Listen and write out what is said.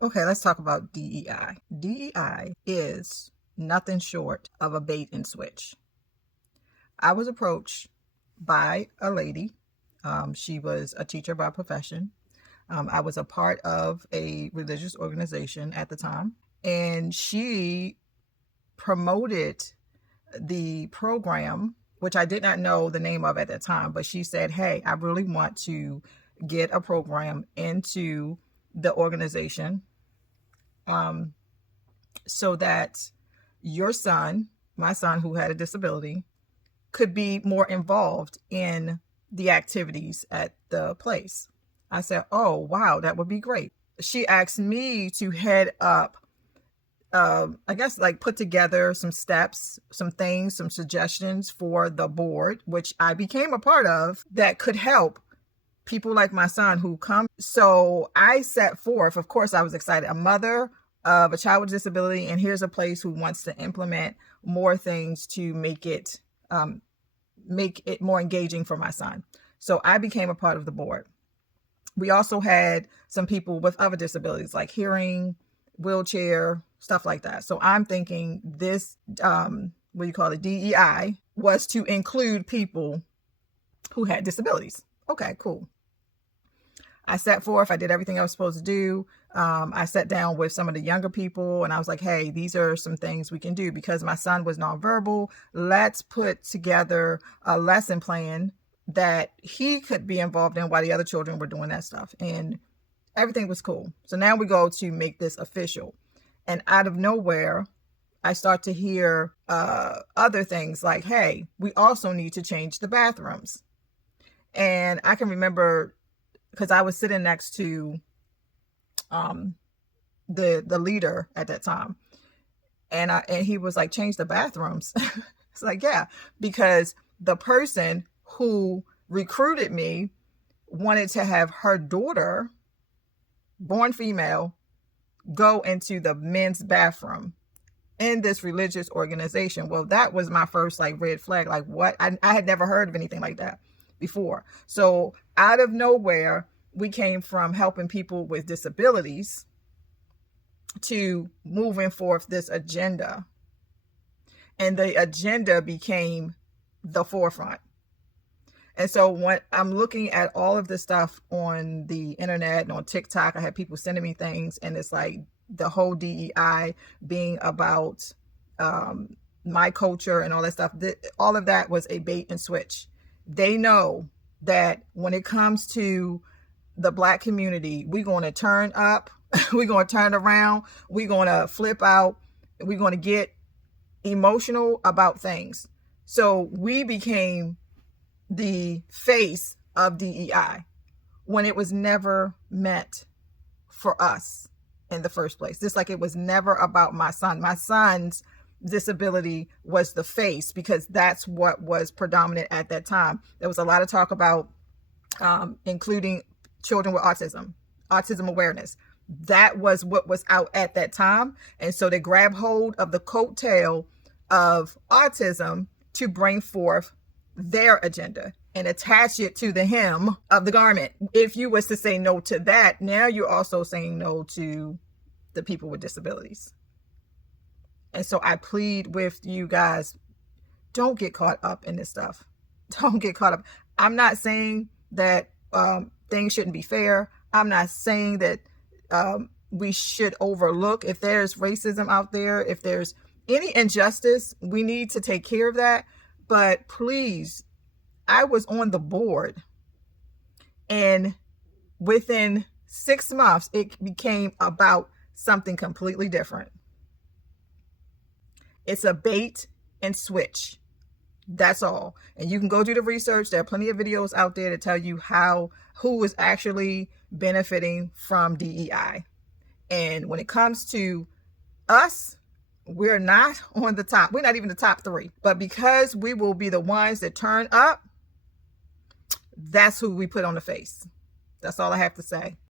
Okay, let's talk about DEI. DEI is nothing short of a bait and switch. I was approached by a lady. She was a teacher by profession. I was a part of a religious organization at the time, and she promoted the program, which I did not know the name of at that time, but she said, "Hey, I really want to get a program into the organization um, so that your son, my son who had a disability, could be more involved in the activities at the place." I said, "Oh, wow, that would be great." She asked me to head up, I guess, like put together some steps, some things, some suggestions for the board, which I became a part of, that could help people like my son who come. So I set forth, of course, I was excited, a mother of a child with disability, and here's a place who wants to implement more things to make it more engaging for my son. So I became a part of the board. We also had some people with other disabilities like hearing, wheelchair, stuff like that. So I'm thinking this, what do you call it, DEI, was to include people who had disabilities. Okay, cool. I set forth, I did everything I was supposed to do. I sat down with some of the younger people and I was like, hey, these are some things we can do because my son was nonverbal. Let's put together a lesson plan that he could be involved in while the other children were doing that stuff. And everything was cool. So now we go to make this official. And out of nowhere, I start to hear other things like, hey, we also need to change the bathrooms. And I can remember, because I was sitting next to the leader at that time, and he was like, change the bathrooms. It's like, yeah, because the person who recruited me wanted to have her daughter, born female, go into the men's bathroom in this religious organization. Well, that was my first like red flag. Like, what? I had never heard of anything like that before. So out of nowhere, we came from helping people with disabilities to moving forth this agenda. And the agenda became the forefront. And so when I'm looking at all of this stuff on the internet and on TikTok, I had people sending me things, and it's like the whole DEI being about my culture and all that stuff. All of that was a bait and switch. They know that when it comes to the Black community, we're going to turn up, we're going to turn around, we're going to flip out, we're going to get emotional about things. So we became the face of DEI when it was never meant for us in the first place. Just like it was never about my son. My son's disability was the face because that's what was predominant at that time. There was a lot of talk about including children with autism awareness. That was what was out at that time. And so they grabbed hold of the coattail of autism to bring forth their agenda and attach it to the hem of the garment. If you was to say no to that, now you're also saying no to the people with disabilities. And so I plead with you guys, don't get caught up in this stuff. Don't get caught up. I'm not saying that things shouldn't be fair. I'm not saying that we should overlook if there's racism out there, if there's any injustice, we need to take care of that. But please, I was on the board, and within 6 months, it became about something completely different. It's a bait and switch. That's all. And you can go do the research. There are plenty of videos out there to tell you who is actually benefiting from DEI. And when it comes to us, we're not on the top. We're not even the top 3. But because we will be the ones that turn up, that's who we put on the face. That's all I have to say.